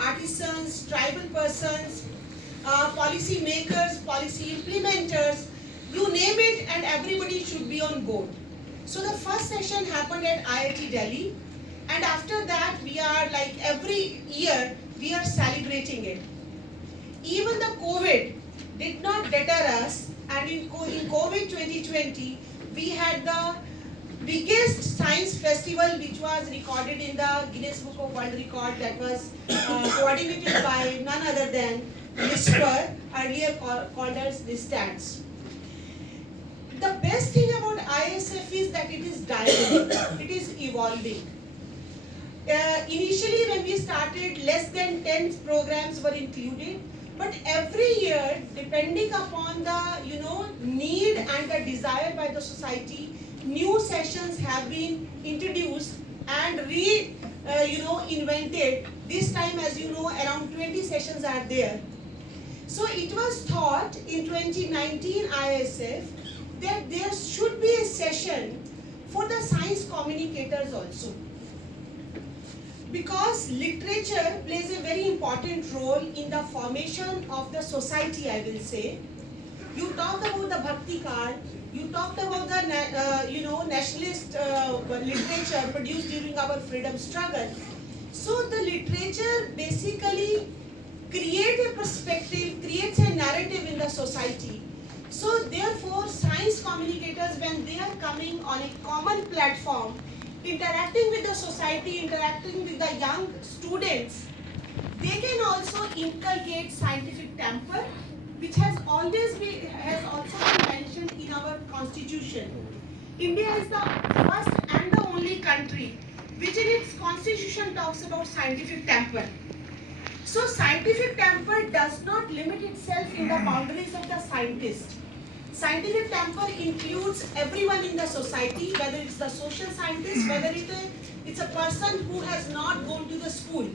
artisans, tribal persons, policy makers, policy implementers, you name it, and everybody should be on board. So the first session happened at IIT Delhi, and after that we are like every year we are celebrating it. Even the COVID did not deter us, and in COVID 2020 we had the biggest science festival which was recorded in the Guinness Book of World Record, that was coordinated by none other than NIScPR, earlier called as NIStats. The best thing about IISF is that it is dynamic, it is evolving. Initially when we started, less than 10 programs were included, but every year, depending upon the need and the desire by the society, new sessions have been introduced and invented. This time, as you know, around 20 sessions are there. So it was thought in 2019 IISF that there should be a session for the science communicators also, because literature plays a very important role in the formation of the society, I will say. You talk about the Bhakti card, you talked about the nationalist literature produced during our freedom struggle. So the literature basically creates a perspective, creates a narrative in the society. So therefore, science communicators, when they are coming on a common platform, interacting with the society, interacting with the young students, they can also inculcate scientific temper, which has also been mentioned in our constitution. India is the first and the only country which in its constitution talks about scientific temper. So scientific temper does not limit itself in the boundaries of the scientist. Scientific temper includes everyone in the society, whether it's the social scientist, whether it's a person who has not gone to the school.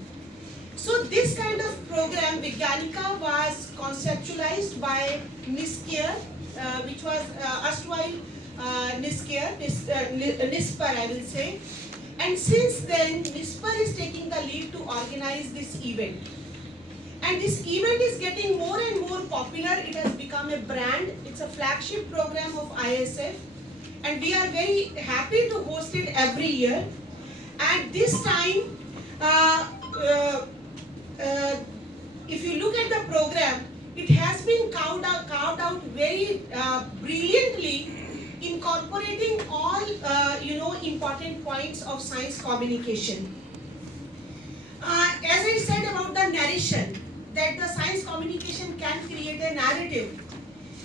So this kind of program, Vigyanika, was conceptualized by NIScPR, which was erstwhile NIScPR, I will say. And since then, NIScPR is taking the lead to organize this event. And this event is getting more and more popular. It has become a brand. It's a flagship program of IISF. And we are very happy to host it every year. And this time, if you look at the program, it has been carved out very brilliantly, incorporating all important points of science communication. As I said about the narration, that the science communication can create a narrative.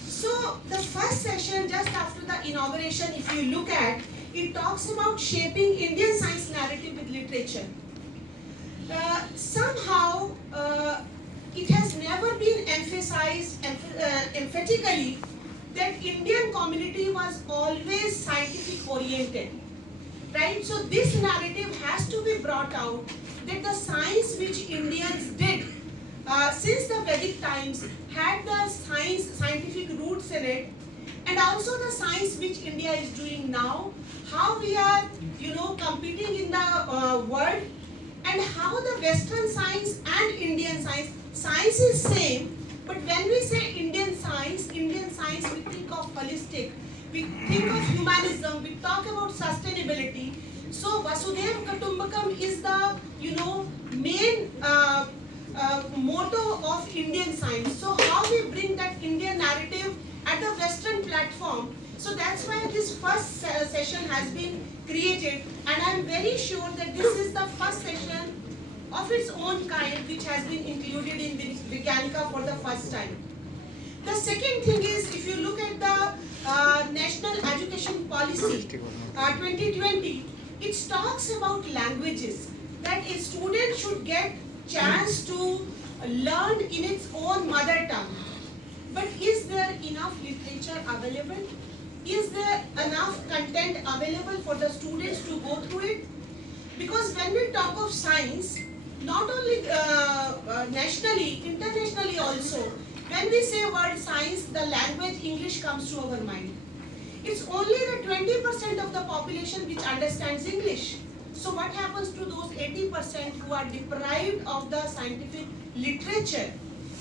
So the first session, just after the inauguration, if you look at, it talks about shaping Indian science narrative with literature. Somehow, it has never been emphasized emphatically that Indian community was always scientific oriented, right? So this narrative has to be brought out, that the science which Indians did since the Vedic times had the scientific roots in it, and also the science which India is doing now, how we are competing in the world, and how the Western science and Indian science is same, but when we say Indian science, we think of holistic, we think of humanism, we talk about sustainability. So Vasudhaiva Kutumbakam is the main motto of Indian science. So how we bring that Indian narrative at the Western platform. So that's why this first session has been created, and I'm very sure that this is the first session of its own kind which has been included in this Vigyanika for the first time. The second thing is, if you look at the National Education Policy 2020, it talks about languages, that a student should get chance to learn in its own mother tongue. But is there enough literature available? Is there enough content available for the students to go through it? Because when we talk of science, not only nationally, internationally also, when we say word science, the language English comes to our mind. It's only the 20% of the population which understands English. So what happens to those 80% who are deprived of the scientific literature?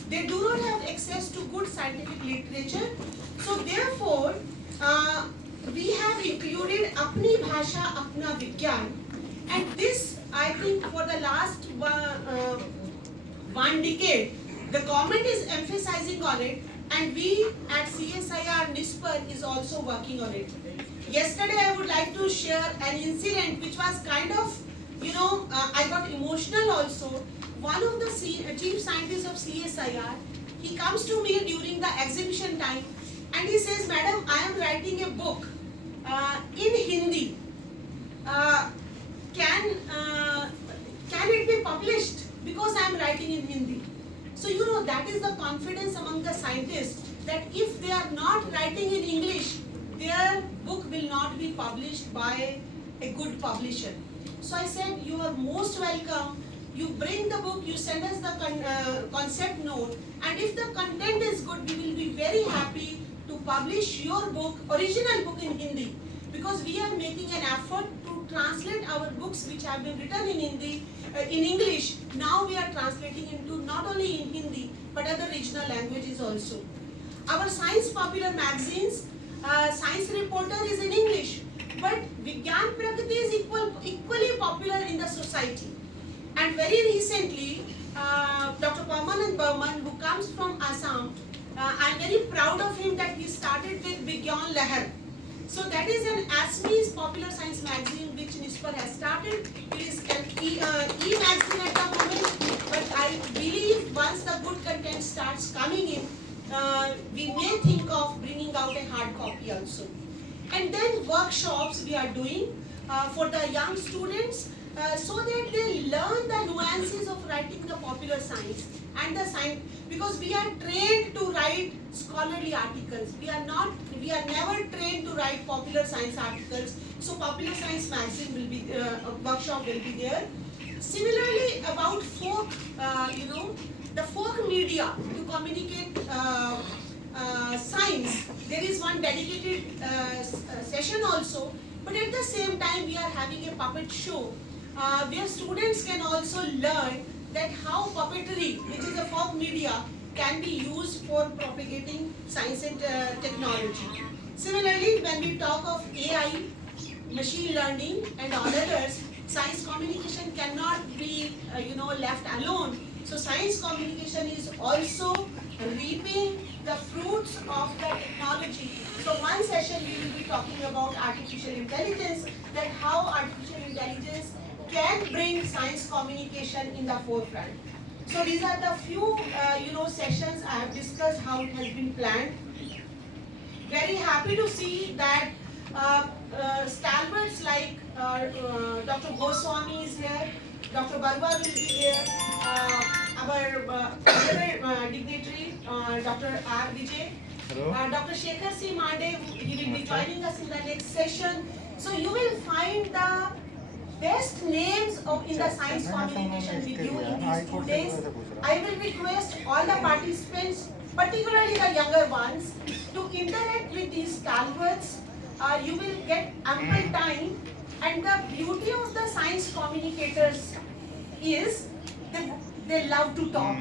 They do not have access to good scientific literature. So therefore, we have included Apni Bhasha Apna Vigyan, and this, I think, for the last one decade, the government is emphasizing on it, and we at CSIR-NIScPR is also working on it. Yesterday, I would like to share an incident which was kind of, I got emotional also. One of the chief scientists of CSIR, he comes to me during the exhibition time and he says, "Madam, I am writing a book in Hindi. Can it be published? Because I am writing in Hindi." So that is the confidence among the scientists that if they are not writing in English, their book will not be published by a good publisher. So I said, you are most welcome. You bring the book, you send us the concept note, and if the content is good, we will be very happy to publish your book, original book in Hindi, because we are making an effort to translate our books which have been written in Hindi, in English. Now we are translating into not only in Hindi but other regional languages also. Our science popular magazines, Science Reporter is in English, but Vigyan Pragati is equally popular in the society. And very recently, Dr. Pamanand Burman, who comes from Assam, I am very proud of him that he started with Vigyan Lahar. So that is an ASME's popular science magazine which NIScPR has started. It is an e-magazine at the moment, but I believe once the good content starts coming in, we may think of bringing out a hard copy also. And then workshops we are doing for the young students so that they learn the nuances of writing the popular science and the science, because we are trained to write scholarly articles. We are never trained to write popular science articles. So popular science magazine will be, workshop will be there. Similarly, about folk, the folk media to communicate science, there is one dedicated session also. But at the same time, we are having a puppet show where students can also learn that how puppetry, which is a folk media, can be used for propagating science and technology. Similarly, when we talk of AI, machine learning and all others, science communication cannot be left alone. So science communication is also reaping the fruits of the technology. So one session we will be talking about artificial intelligence, that how artificial intelligence can bring science communication in the forefront. So these are the few sessions I have discussed how it has been planned. Very happy to see that stalwarts like Dr. Goswami is here, Dr. Barwa will be here, our other dignitary, Dr. R. Vijay, Dr. Shekhar C. Mande, he will be joining us in the next session. So you will find the best names in the science communication with you in these 2 days. I will request all the participants, particularly the younger ones, to interact with these stalwarts. You will get ample time, and the beauty of the science communicators is they love to talk.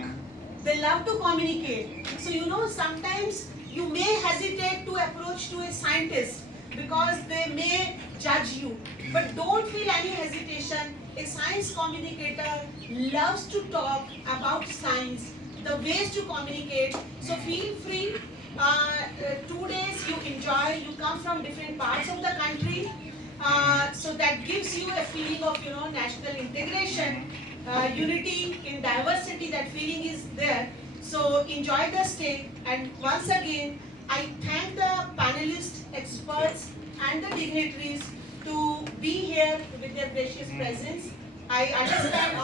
They love to communicate. So sometimes you may hesitate to approach to a scientist because they may judge you. But don't feel any hesitation. A science communicator loves to talk about science, the ways to communicate. So feel free. 2 days you enjoy, you come from different parts of the country. So that gives you a feeling of national integration, unity in diversity. That feeling is there. So enjoy the stay. And once again, I thank the panelists, experts, and the dignitaries to be here with their gracious presence. I understand